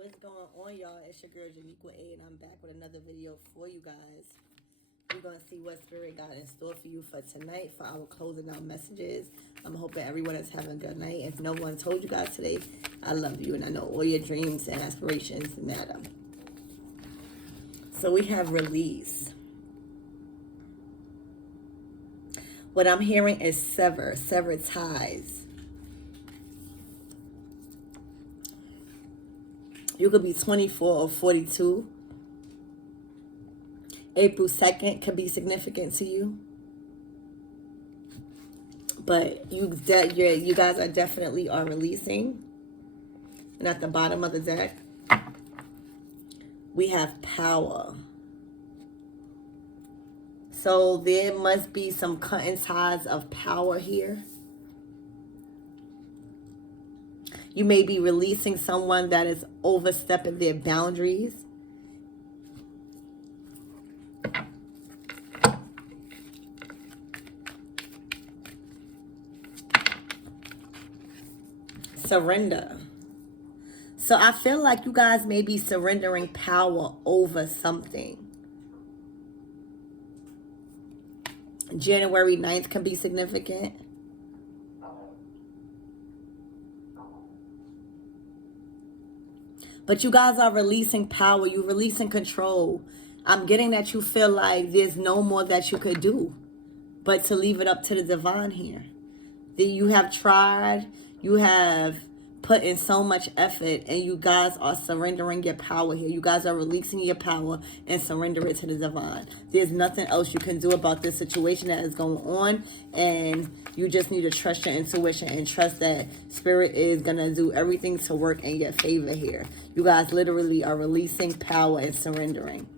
What's going on, y'all? It's your girl Janiqua A, and I'm back with another video for you guys. We're gonna see what Spirit got in store for you for tonight for our closing out messages. I'm hoping everyone is having a good night. If no one told you guys today, I love you, and I know all your dreams and aspirations matter. So we have release. What I'm hearing is sever ties. You could be 24 or 42. April 2nd could be significant to you. But you guys are definitely releasing. And at the bottom of the deck, we have power. So there must be some cutting ties of power here. You may be releasing someone that is overstepping their boundaries. Surrender. So I feel like you guys may be surrendering power over something. January 9th can be significant. But you guys are releasing power. You're releasing control. I'm getting that you feel like there's no more that you could do but to leave it up to the divine here. That you have tried, you have put in so much effort, and you guys are surrendering your power here. You guys are releasing your power and surrender it to the divine. There's nothing else you can do about this situation that is going on, and you just need to trust your intuition and trust that Spirit is going to do everything to work in your favor here. You guys literally are releasing power and surrendering.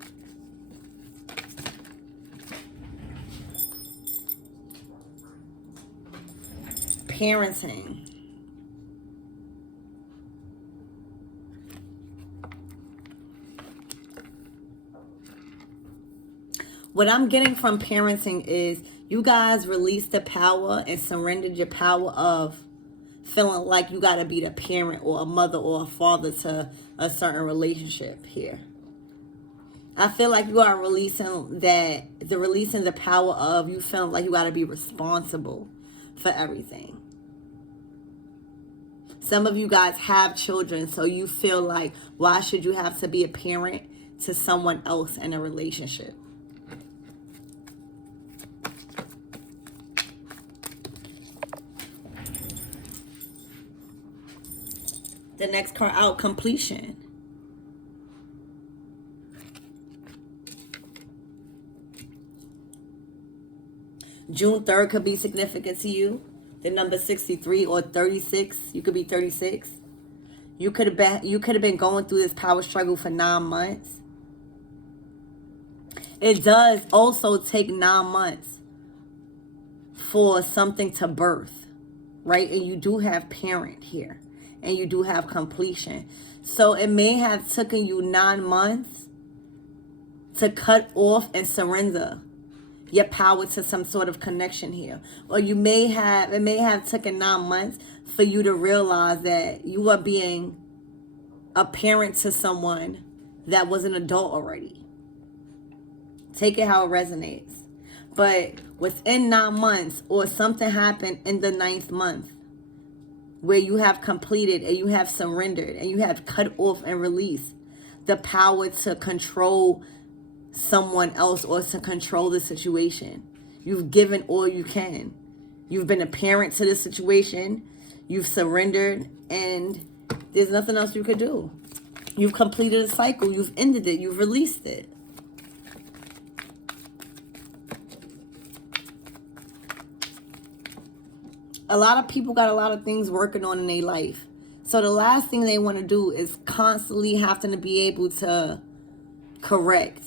Parenting. What I'm getting from parenting is you guys released the power and surrendered your power of feeling like you got to be the parent or a mother or a father to a certain relationship here. I feel like you are releasing the power of you feeling like you got to be responsible for everything. Some of you guys have children, so you feel like, why should you have to be a parent to someone else in a relationship? The next card out, completion. June 3rd could be significant to you. The number 63 or 36. You could be 36. You could have been going through this power struggle for 9 months. It does also take 9 months for something to birth, right? And you do have parent here, and you do have completion. So it may have taken you 9 months to cut off and surrender your power to some sort of connection here. Or it may have taken 9 months for you to realize that you are being a parent to someone that was an adult already. Take it how it resonates. But within 9 months, or something happened in the 9th month where you have completed and you have surrendered and you have cut off and released the power to control someone else or to control the situation. You've given all you can. You've been a parent to this situation. You've surrendered, and there's nothing else you could do. You've completed a cycle. You've ended it. You've released it. A lot of people got a lot of things working on in their life. So the last thing they want to do is constantly having to be able to correct,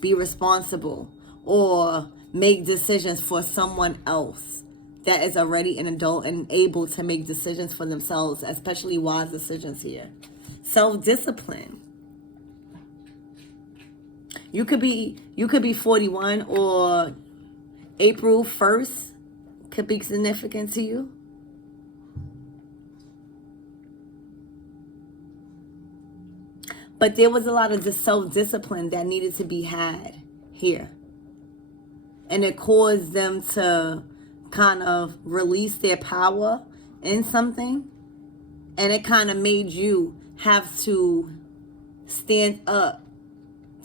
be responsible, or make decisions for someone else that is already an adult and able to make decisions for themselves, especially wise decisions here. Self-discipline. You could be 41, or April 1st could be significant to you. But there was a lot of self-discipline that needed to be had here. And it caused them to kind of release their power in something. And it kind of made you have to stand up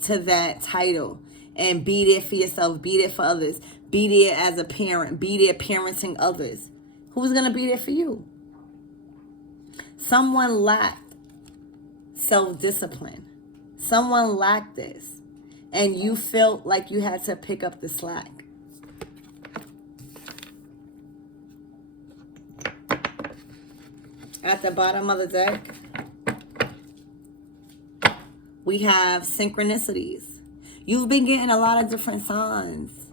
to that title and be there for yourself, be there for others, be there as a parent, be there parenting others. Who's going to be there for you? Someone lacked self-discipline. Someone lacked this. And you felt like you had to pick up the slack. At the bottom of the deck, we have synchronicities. You've been getting a lot of different signs.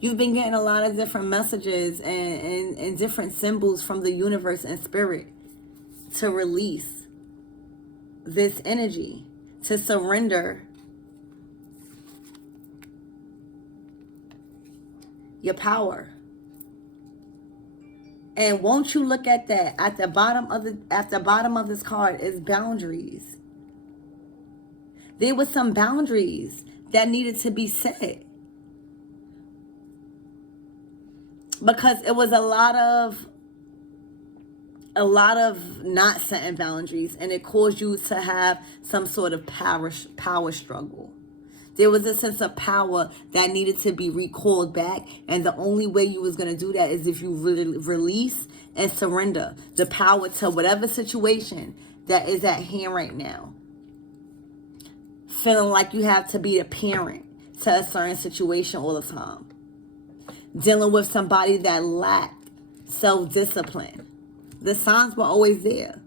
You've been getting a lot of different messages and different symbols from the universe and spirit to release this energy, to surrender your power. And won't you look at that? At the bottom of this card is boundaries. There were some boundaries that needed to be set. Because it was a lot of not setting boundaries, and it caused you to have some sort of power struggle. There was a sense of power that needed to be recalled back, and the only way you was going to do that is if you release and surrender the power to whatever situation that is at hand right now. Feeling like you have to be a parent to a certain situation all the time. Dealing with somebody that lacked self-discipline. The signs were always there.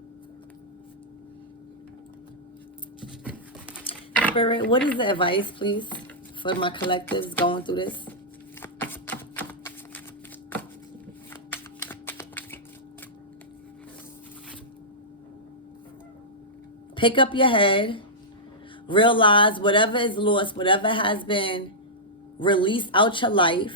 Spirit, what is the advice, please, for my collectives going through this? Pick up your head. Realize whatever is lost, whatever has been released out your life,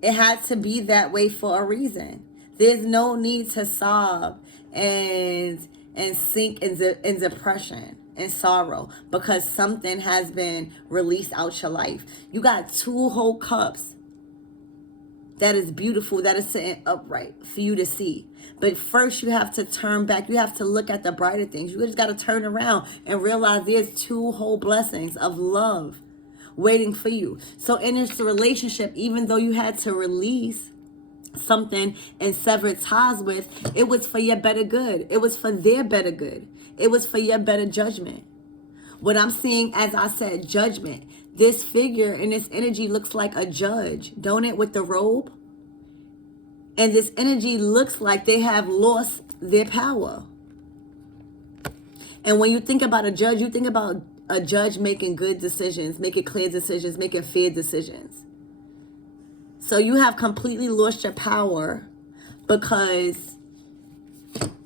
it had to be that way for a reason. There's no need to sob and sink in depression and sorrow because something has been released out your life. You got 2 whole cups that is beautiful, that is sitting upright for you to see. But first you have to turn back. You have to look at the brighter things. You just got to turn around and realize there's 2 whole blessings of love waiting for you. So in this relationship, even though you had to release something and sever ties with, it was for your better good. It was for their better good. It was for your better judgment. What I'm seeing, as I said, judgment. This figure and this energy looks like a judge, don't it, with the robe? And this energy looks like they have lost their power. And when you think about a judge, you think about a judge making good decisions, making clear decisions, making fair decisions. So you have completely lost your power because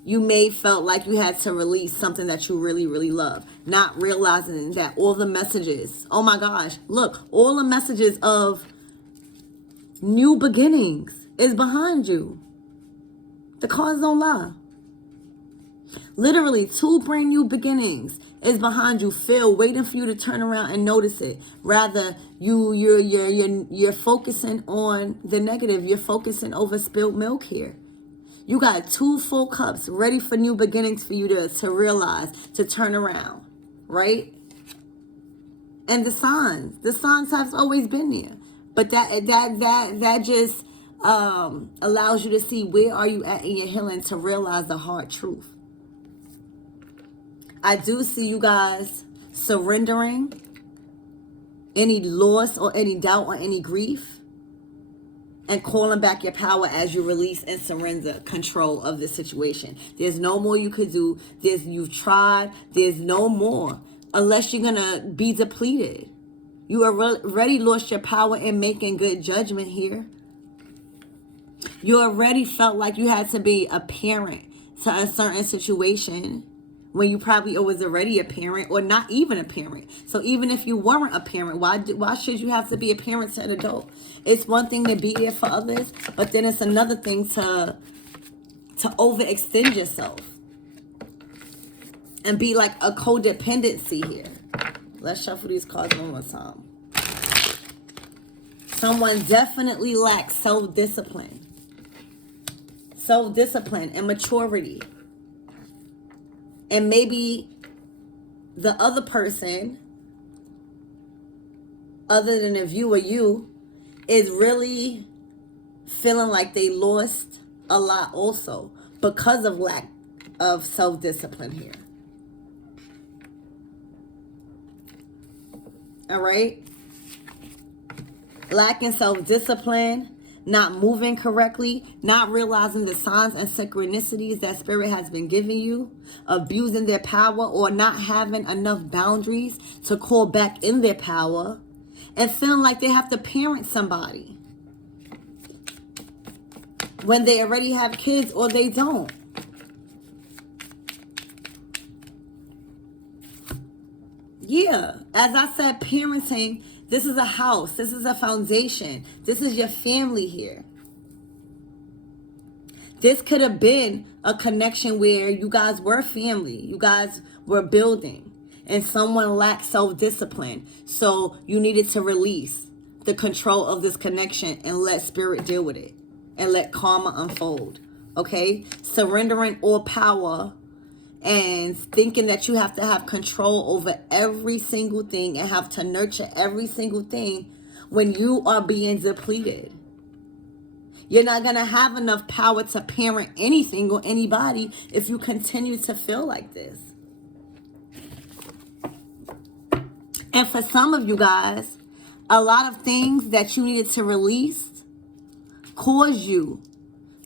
you may felt like you had to release something that you really, really love. Not realizing that all the messages, oh my gosh, look, all the messages of new beginnings is behind you. The cards don't lie. Literally 2 brand new beginnings is behind you, Phil, waiting for you to turn around and notice it. Rather, you're focusing on the negative. You're focusing over spilled milk here. You got 2 full cups ready for new beginnings for you to realize, to turn around, right? And the signs have always been there, but that just allows you to see where are you at in your healing to realize the hard truth. I do see you guys surrendering any loss or any doubt or any grief and calling back your power as you release and surrender control of the situation. There's no more you could do. You've tried. There's no more unless you're going to be depleted. You already lost your power in making good judgment here. You already felt like you had to be a parent to a certain situation when you probably was already a parent or not even a parent. So even if you weren't a parent, why should you have to be a parent to an adult? It's one thing to be there for others, but then it's another thing to overextend yourself. and be like a codependency here. Let's shuffle these cards one more time. Someone definitely lacks self-discipline. Self-discipline and maturity. And maybe the other person, other than if you or you, is really feeling like they lost a lot also because of lack of self-discipline here. All right? Lacking self-discipline, not moving correctly, not realizing the signs and synchronicities that Spirit has been giving you, abusing their power, or not having enough boundaries to call back in their power, and feeling like they have to parent somebody when they already have kids or they don't. Yeah, as I said, parenting, this is a house. This is a foundation. This is your family here. This could have been a connection where you guys were family. You guys were building. And someone lacked self-discipline. So you needed to release the control of this connection and let Spirit deal with it. And let karma unfold. Okay? Surrendering all power and thinking that you have to have control over every single thing and have to nurture every single thing when you are being depleted. You're not going to have enough power to parent anything or anybody if you continue to feel like this. And for some of you guys, a lot of things that you needed to release cause you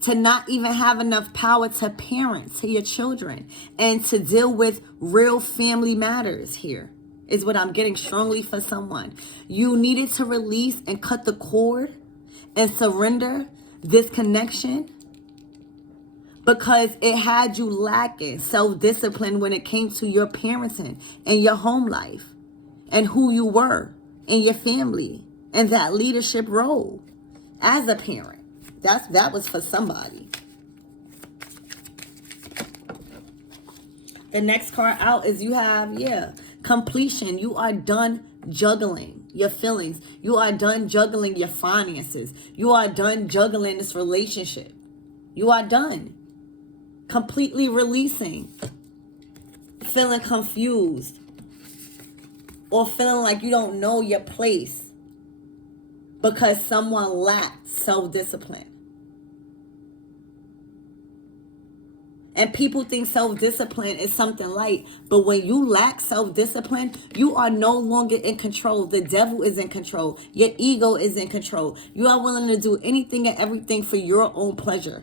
to not even have enough power to parent to your children and to deal with real family matters here is what I'm getting strongly for someone. You needed to release and cut the cord and surrender this connection because it had you lacking self-discipline when it came to your parenting and your home life and who you were in your family and that leadership role as a parent. That was for somebody. The next card out is you have, completion. You are done juggling your feelings. You are done juggling your finances. You are done juggling this relationship. You are done. Completely releasing. Feeling confused. Or feeling like you don't know your place because someone lacked self-discipline. And people think self-discipline is something light. But when you lack self-discipline, you are no longer in control. The devil is in control. Your ego is in control. You are willing to do anything and everything for your own pleasure.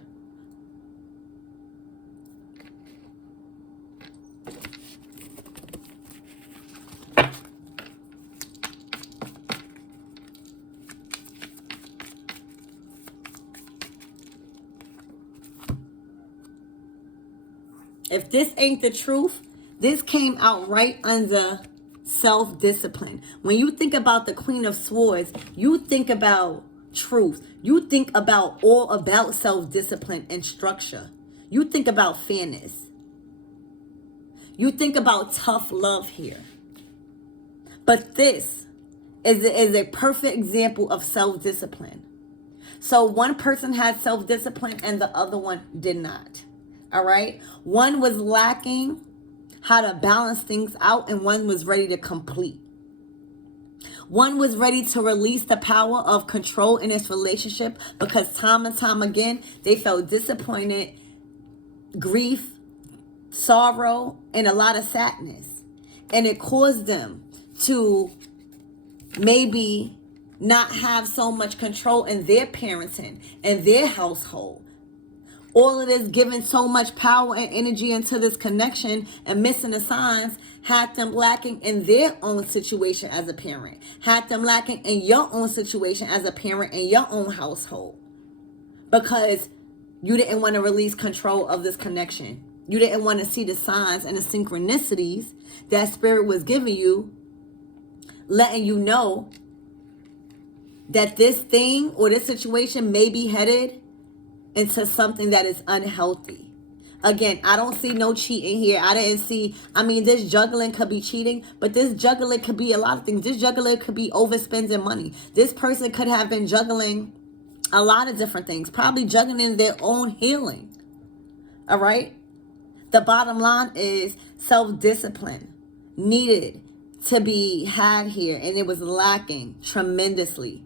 If this ain't the truth, this came out right under self-discipline. When you think about the Queen of Swords, you think about truth. You think about all about self-discipline and structure. You think about fairness. You think about tough love here. But this is a perfect example of self-discipline. So one person had self-discipline and the other one did not. All right. One was lacking how to balance things out and one was ready to complete. One was ready to release the power of control in this relationship because time and time again, they felt disappointed, grief, sorrow, and a lot of sadness. And it caused them to maybe not have so much control in their parenting and their household. All of this giving so much power and energy into this connection and missing the signs had them lacking in their own situation as a parent. Had them lacking in your own situation as a parent in your own household. Because you didn't want to release control of this connection. You didn't want to see the signs and the synchronicities that Spirit was giving you, letting you know that this thing or this situation may be headed into something that is unhealthy. Again, I don't see no cheating here. I didn't see, I mean, this juggling could be cheating, but this juggling could be a lot of things. This juggling could be overspending money. This person could have been juggling a lot of different things, probably juggling their own healing. All right? The bottom line is self-discipline needed to be had here, and it was lacking tremendously.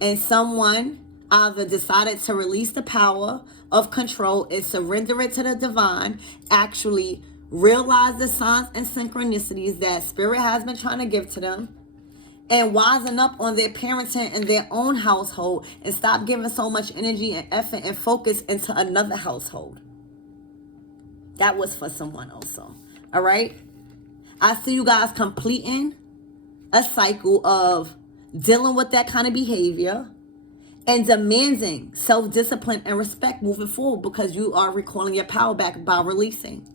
And someone either decided to release the power of control and surrender it to the divine, actually realize the signs and synchronicities that spirit has been trying to give to them, and wisen up on their parenting in their own household and stop giving so much energy and effort and focus into another household. That was for someone also. All right? I see you guys completing a cycle of dealing with that kind of behavior and demanding self-discipline and respect moving forward, because you are recalling your power back by releasing.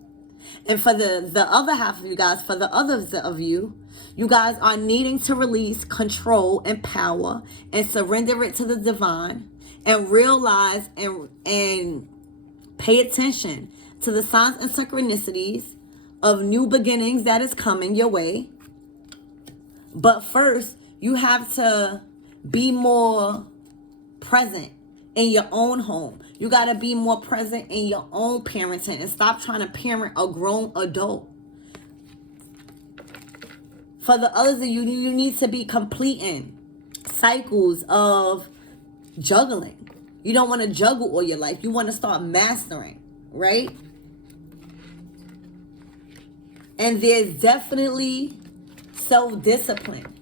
And for the other half of you guys, for the others of you, you guys are needing to release control and power and surrender it to the divine, and realize and pay attention to the signs and synchronicities of new beginnings that is coming your way. But first, you have to be more present in your own home. You got to be more present in your own parenting and stop trying to parent a grown adult. For the others of you, you need to be completing cycles of juggling. You don't want to juggle all your life. You want to start mastering, right? And there's definitely self-discipline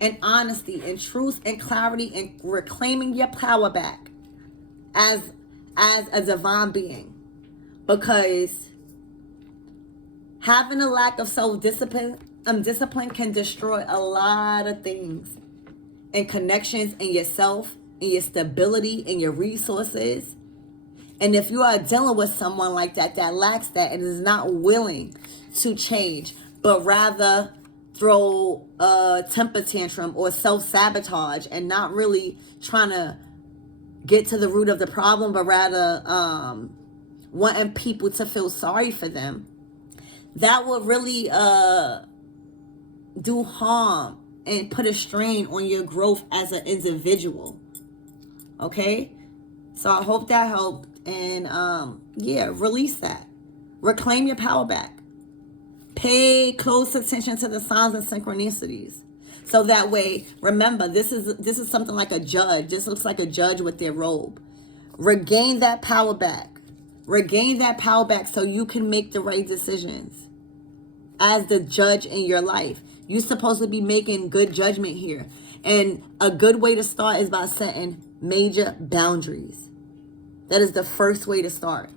and honesty and truth and clarity and reclaiming your power back as a divine being. Because having a lack of self-discipline discipline can destroy a lot of things and connections in yourself, in your stability, in your resources. And if you are dealing with someone like that lacks that and is not willing to change, but rather throw a temper tantrum or self-sabotage and not really trying to get to the root of the problem, but rather wanting people to feel sorry for them, that will really do harm and put a strain on your growth as an individual. Okay? So I hope that helped. And release that. Reclaim your power back. Pay close attention to the signs and synchronicities. So that way, remember, this is something like a judge. This looks like a judge with their robe. Regain that power back. Regain that power back so you can make the right decisions. As the judge in your life, you're supposed to be making good judgment here. And a good way to start is by setting major boundaries. That is the first way to start.